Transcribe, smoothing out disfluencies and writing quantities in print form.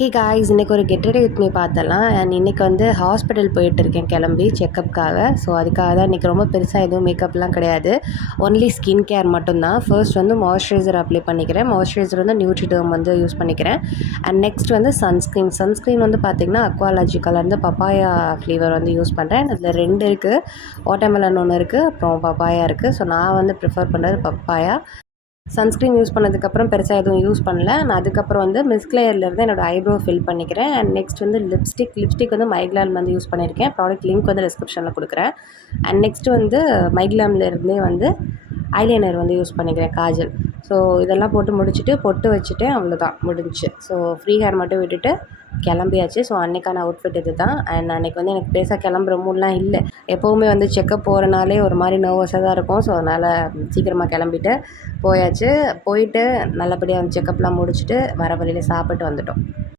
Hey guys, இன்றைக்கி ஒரு get ready with me பார்த்தலாம். அண்ட் இன்றைக்கி வந்து ஹாஸ்பிட்டல் போயிட்டுருக்கேன் கிளம்பி செக்கப்புக்காக. ஸோ அதுக்காக தான் இன்றைக்கி ரொம்ப பெருசாக எதுவும் மேக்கப்லாம் கிடையாது. ஒன்லி ஸ்கின் கேர் மட்டும்தான். ஃபர்ஸ்ட் வந்து மாய்ஸ்சரைசர் அப்ளை பண்ணிக்கிறேன். மாய்ஸ்சரைசர் வந்து நியூட்ரிடர்ம் வந்து யூஸ் பண்ணிக்கிறேன். அண்ட் நெக்ஸ்ட் வந்து சன்ஸ்க்ரீன் வந்து பார்த்திங்கன்னா அக்வாலாஜிக்கலேருந்து பப்பாயா ஃப்ளேவர் வந்து யூஸ் பண்ணுறேன். அதில் 2 இருக்குது. வாட்டர்மெலன் ஒன்று இருக்குது, அப்புறம் பப்பாயா இருக்குது. ஸோ நான் வந்து ப்ரிஃபர் பண்ணுறது பப்பாயா. சன்ஸ்க்ரீன் யூஸ் பண்ணதுக்கப்புறம் பெருசாக எதுவும் யூஸ் பண்ணல. நான் அதுக்கப்புறம் வந்து மிஸ்க்லேயர்லேருந்து என்னோடய ஐப்ரோ ஃபில் பண்ணிக்கிறேன். அண்ட் நெக்ஸ்ட் வந்து லிப்ஸ்டிக் வந்து மைக்லாம் வந்து யூஸ் பண்ணியிருக்கேன். ப்ராடக்ட் லிங்க் வந்து டிஸ்கிரிப்ஷனில் கொடுக்குறேன். அண்ட் நெக்ஸ்ட் வந்து மைக்லாம்லேருந்தே வந்து ஐலைனர் வந்து யூஸ் பண்ணிக்கிறேன், காஜல். ஸோ இதெல்லாம் போட்டு முடிச்சுட்டு பொட்டு வச்சுட்டேன். அவ்வளோதான், முடிஞ்சிச்சு. ஸோ ஃப்ரீ ஹேர் மட்டும் விட்டுட்டு கிளம்பியாச்சு. ஸோ அன்றைக்கான அவுட்ஃபிட் இது தான். அண்ட் அன்றைக்கி வந்து எனக்கு பெருசாக கிளம்புற மூட்லாம் இல்லை. எப்போவுமே வந்து செக்கப் போகிறனாலே ஒரு மாதிரி நர்வஸாக தான் இருக்கும். ஸோ அதனால் சீக்கிரமாக கிளம்பிட்டு போயாச்சு. போயிட்டு நல்லபடியாக வந்து செக்கப்லாம் முடிச்சுட்டு வர வழியில் சாப்பிட்டு வந்துட்டோம்.